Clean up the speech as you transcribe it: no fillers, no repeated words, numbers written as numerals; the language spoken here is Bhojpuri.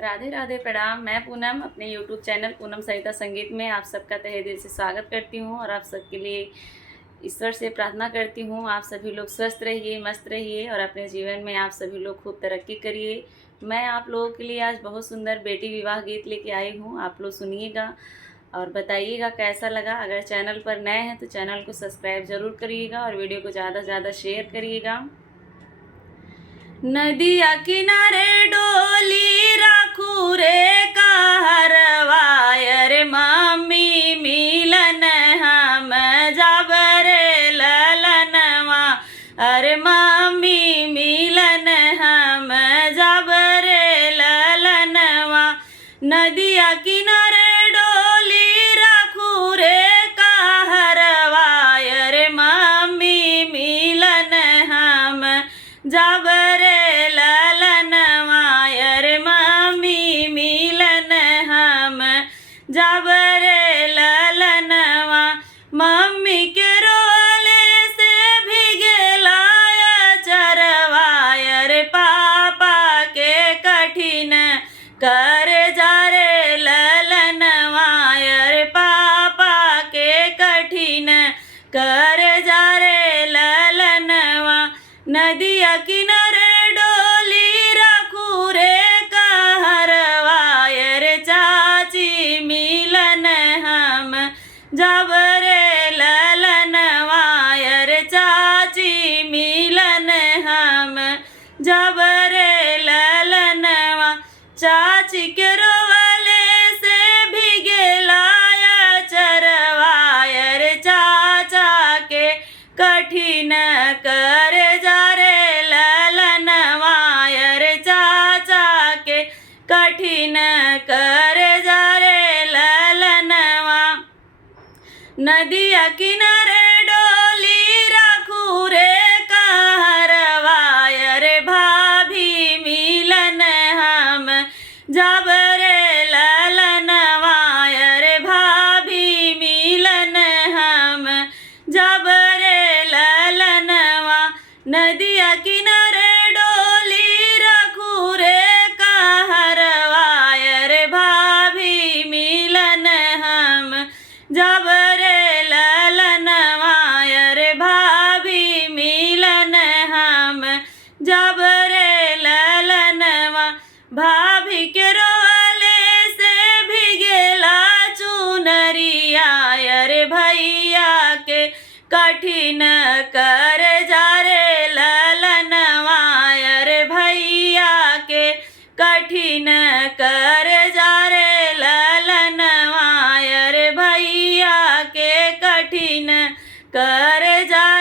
राधे राधे प्रणाम। मैं पूनम अपने YouTube चैनल पूनम सरिता संगीत में आप सबका तहे दिल से स्वागत करती हूँ और आप सबके लिए ईश्वर से प्रार्थना करती हूँ आप सभी लोग स्वस्थ रहिए, मस्त रहिए और अपने जीवन में आप सभी लोग खूब तरक्की करिए। मैं आप लोगों के लिए आज बहुत सुंदर बेटी विवाह गीत लेके आई हूँ। आप लोग सुनिएगा और बताइएगा कैसा लगा। अगर चैनल पर नए हैं तो चैनल को सब्सक्राइब ज़रूर करिएगा और वीडियो को ज़्यादा से ज़्यादा शेयर करिएगा। नदिया किनारे डोली राखू रे कहरवा, रे मम्मी मिलन हम जाब रे ललनवा, अरे मम्मी मिलन हम जाब रे ललनवा। नदिया किनारे डोली राखू रे कहरवा, रे मम्मी मिलन हम जाब रे ललनवा, रे मम्मी मिलन हम जाब रे ललनवा। मम्मी के रोले से भिगेला चरवा, रे पापा के कठिन कर जा रे ललनवा, रे पापा के कठिन कर जा रे ललनवा। नदिया किनारे डोली राखू रे कहरवा, रे चाची मिलन हम जाब रे ललनवा, रे चाची मिलन हम जाब रे ललनवा। चाची के रोवले से भिगेला चरवा, रे चाचा के कठिन कर जा रे ललनवा, रे चाचा के कठिन कर जा रे ललनवा। नदिया किनारे डोली राखू रे कहरवा, रे भाभी मिलन हम जाब रे ललनवा, रे भाभी मिलन हम जाब रे ललनवा। नदिया किनारे डोली राखू रे कहरवा, रे भाभी मिलन हम जाब रे ललनवा, रे भाभी मिलन हम जाब रे ललनवा। भाभी के रोले से भिगेला चुनरिया, रे भैया के कठिन कर जा रे ललनवा, रे भैया के कठिन कर जा रे ललनवा, रे भैया के कठिन कर जा